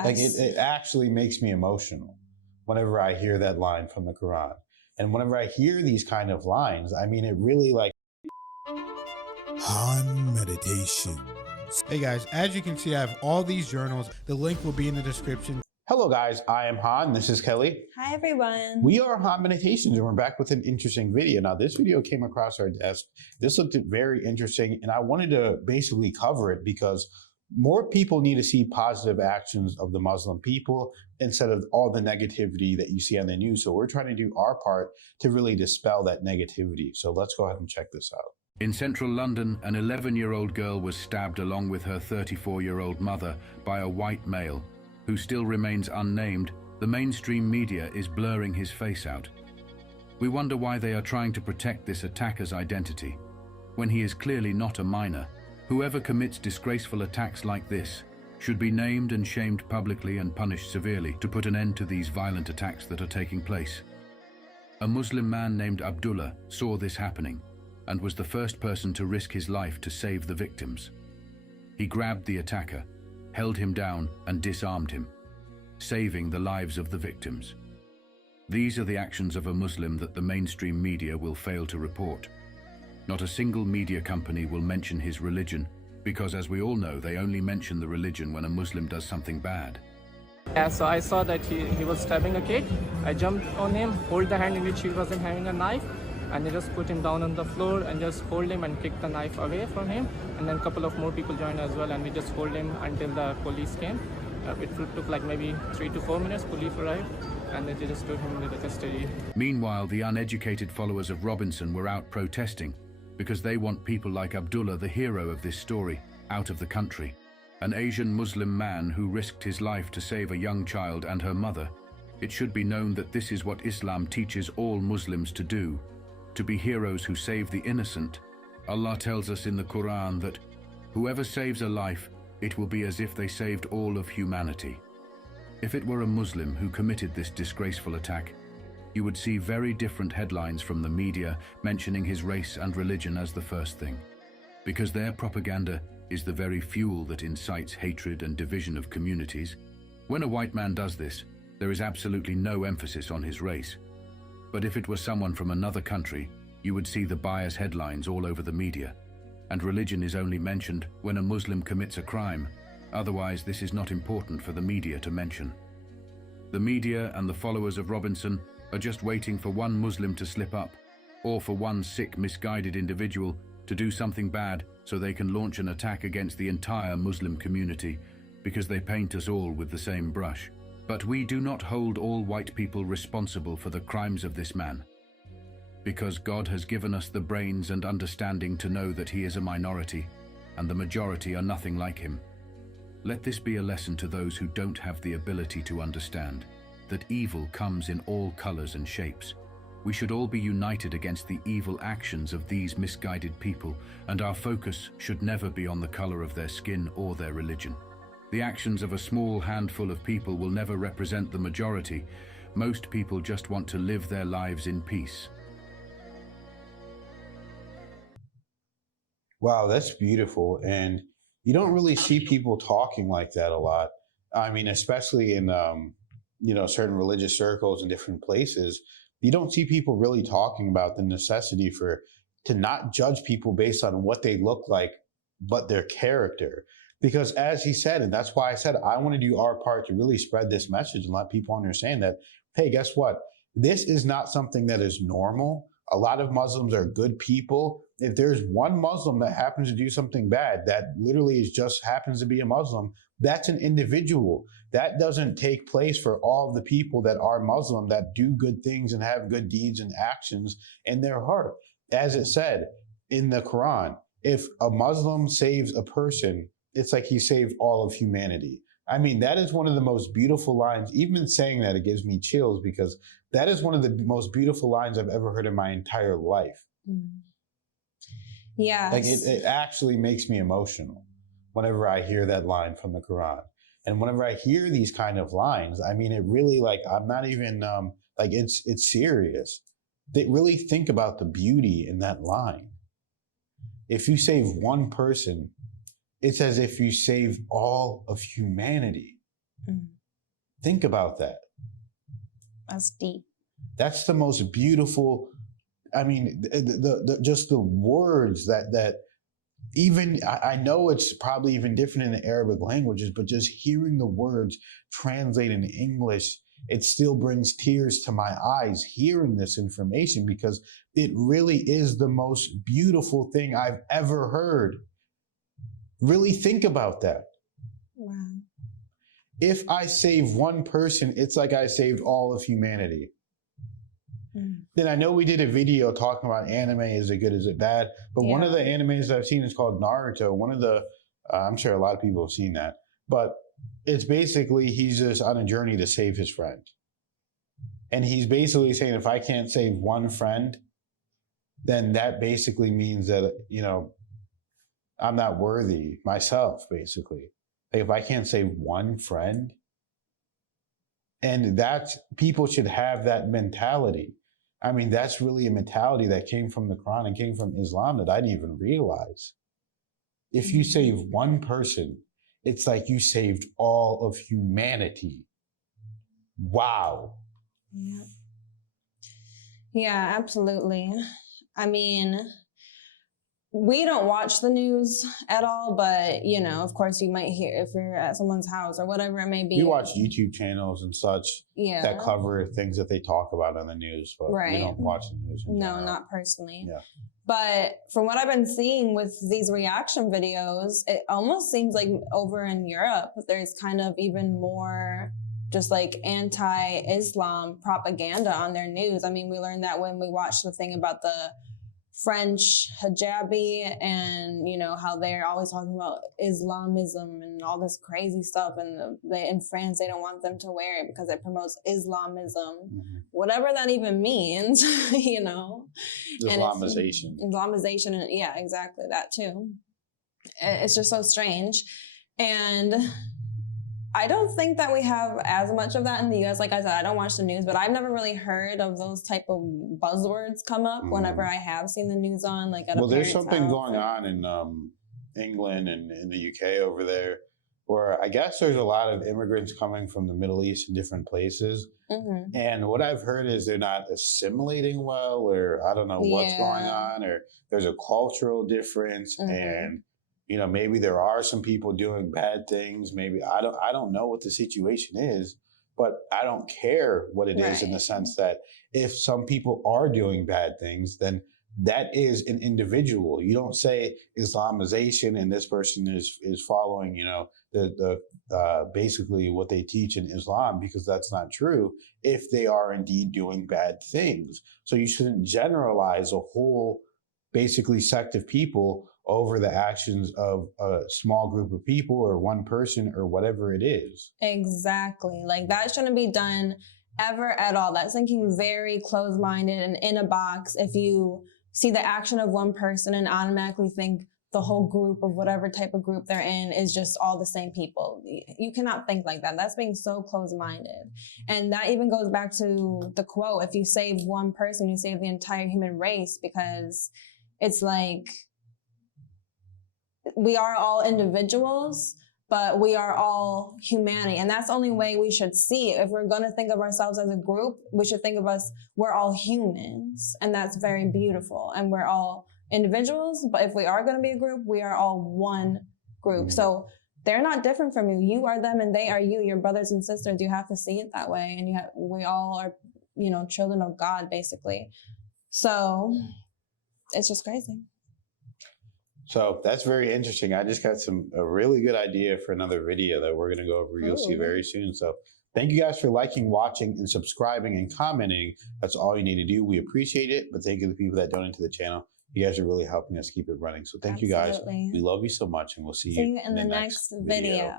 Yeah. Like it actually makes me emotional whenever I hear that line from the Quran. And whenever I hear these kind of lines, I mean, it really like... Han Meditations. Hey guys, as you can see, I have all these journals. The link will be in the description. Hello guys, I am Han, this is Kelly. Hi everyone. We are Han Meditations and we're back with an interesting video. Now this video came across our desk. This looked very interesting and I wanted to basically cover it because more people need to see positive actions of the Muslim people instead of all the negativity that you see on the news. So we're trying to do our part to really dispel that negativity. So let's go ahead and check this out. In central London, an 11-year-old girl was stabbed along with her 34-year-old mother by a white male who still remains unnamed. The mainstream media is blurring his face out. We wonder why they are trying to protect this attacker's identity when he is clearly not a minor. Whoever commits disgraceful attacks like this should be named and shamed publicly and punished severely to put an end to these violent attacks that are taking place. A Muslim man named Abdullah saw this happening and was the first person to risk his life to save the victims. He grabbed the attacker, held him down and disarmed him, saving the lives of the victims. These are the actions of a Muslim that the mainstream media will fail to report. Not a single media company will mention his religion because, as we all know, they only mention the religion when a Muslim does something bad. Yeah, so I saw that he was stabbing a kid. I jumped on him, hold the hand in which he wasn't having a knife, and they just put him down on the floor and just hold him and kick the knife away from him. And then a couple of more people joined as well, and we just hold him until the police came. It took like maybe 3 to 4 minutes. Police arrived, and then they just took him into the custody. Meanwhile, the uneducated followers of Robinson were out protesting because they want people like Abdullah, the hero of this story, out of the country. An Asian Muslim man who risked his life to save a young child and her mother. It should be known that this is what Islam teaches all Muslims to do, to be heroes who save the innocent. Allah tells us in the Quran that whoever saves a life, it will be as if they saved all of humanity. If it were a Muslim who committed this disgraceful attack, you would see very different headlines from the media mentioning his race and religion as the first thing, because their propaganda is the very fuel that incites hatred and division of communities. When a white man does this, there is absolutely no emphasis on his race. But if it were someone from another country, you would see the bias headlines all over the media, and religion is only mentioned when a Muslim commits a crime. Otherwise, this is not important for the media to mention. The media and the followers of Robinson are just waiting for one Muslim to slip up, or for one sick, misguided individual to do something bad so they can launch an attack against the entire Muslim community, because they paint us all with the same brush. But we do not hold all white people responsible for the crimes of this man, because God has given us the brains and understanding to know that he is a minority, and the majority are nothing like him. Let this be a lesson to those who don't have the ability to understand that evil comes in all colors and shapes. We should all be united against the evil actions of these misguided people, and our focus should never be on the color of their skin or their religion. The actions of a small handful of people will never represent the majority. Most people just want to live their lives in peace. Wow, that's beautiful. And you don't really see people talking like that a lot. I mean, especially in, certain religious circles and different places, you don't see people really talking about the necessity to not judge people based on what they look like, but their character. Because as he said, and that's why I said, I want to do our part to really spread this message and let people understand that, hey, guess what? This is not something that is normal. A lot of Muslims are good people. If there's one Muslim that happens to do something bad, that literally just happens to be a Muslim, that's an individual. That doesn't take place for all of the people that are Muslim, that do good things and have good deeds and actions in their heart. As it said in the Quran, if a Muslim saves a person, it's like he saved all of humanity. I mean, that is one of the most beautiful lines. Even saying that, it gives me chills because that is one of the most beautiful lines I've ever heard in my entire life. Yeah. Like it actually makes me emotional whenever I hear that line from the Quran. And whenever I hear these kind of lines, I mean, it really, like, I'm not even, it's serious. They really think about the beauty in that line. If you save one person, it's as if you save all of humanity. Think about that. That's deep. That's the most beautiful. I mean, just the words that even I know it's probably even different in the Arabic languages, but just hearing the words translate in English, it still brings tears to my eyes hearing this information, because it really is the most beautiful thing I've ever heard. Really think about that. Wow. If I save one person, it's like I saved all of humanity. Then I know we did a video talking about anime, is it good, is it bad? But one of the animes I've seen is called Naruto. One of the, I'm sure a lot of people have seen that, but it's basically he's just on a journey to save his friend. And he's basically saying, if I can't save one friend, then that basically means that, you know, I'm not worthy myself, basically. Like if I can't save one friend, and that's, people should have that mentality. I mean, that's really a mentality that came from the Quran and came from Islam that I didn't even realize. If you save one person, it's like you saved all of humanity. Wow. Yeah. Yeah, absolutely. I mean, we don't watch the news at all, but, you know, of course you might hear if you're at someone's house or whatever it may be. We watch YouTube channels and such that Yeah. cover things that they talk about on the news, but we don't watch the news. in No, general. not personally. Yeah. But from what I've been seeing with these reaction videos, it almost seems like over in Europe, there's kind of even more just like anti-Islam propaganda on their news. I mean, we learned that when we watched the thing about the French hijabi and, you know, how they're always talking about Islamism and all this crazy stuff. And in France, they don't want them to wear it because it promotes Islamism, whatever that even means, you know. Islamization. Islamization, and yeah, exactly, that too. It's just so strange. And I don't think that we have as much of that in the US. Like I said, I don't watch the news, but I've never really heard of those type of buzzwords come up whenever I have seen the news on. Like at Well, a there's parent's something house. going on in England and in the UK over there, where I guess there's a lot of immigrants coming from the Middle East and different places. And what I've heard is they're not assimilating well, or I don't know what's going on, or there's a cultural difference, and you know, maybe there are some people doing bad things. Maybe I don't know what the situation is, but I don't care what it is, in the sense that if some people are doing bad things, then that is an individual. You don't say Islamization and this person is following, you know, the basically what they teach in Islam, because that's not true if they are indeed doing bad things. So you shouldn't generalize a whole basically sect of people over the actions of a small group of people or one person or whatever it is. Exactly. Like that shouldn't be done ever at all. That's thinking very closed-minded and in a box. If you see the action of one person and automatically think the whole group of whatever type of group they're in is just all the same people. You cannot think like that. That's being so closed-minded. And that even goes back to the quote, if you save one person, you save the entire human race, because it's like, we are all individuals, but we are all humanity. And that's the only way we should see it. If we're going to think of ourselves as a group, we should think of us, we're all humans. And that's very beautiful. And we're all individuals, but if we are going to be a group, we are all one group. So they're not different from you. You are them and they are you, your brothers and sisters. You have to see it that way. And we all are, you know, children of God, basically. So it's just crazy. So that's very interesting. I just got a really good idea for another video that we're going to go over. You'll see very soon. So thank you guys for liking, watching, and subscribing and commenting. That's all you need to do. We appreciate it. But thank you to the people that donate to the channel. You guys are really helping us keep it running. So thank you guys. We love you so much, and we'll see you in the next video.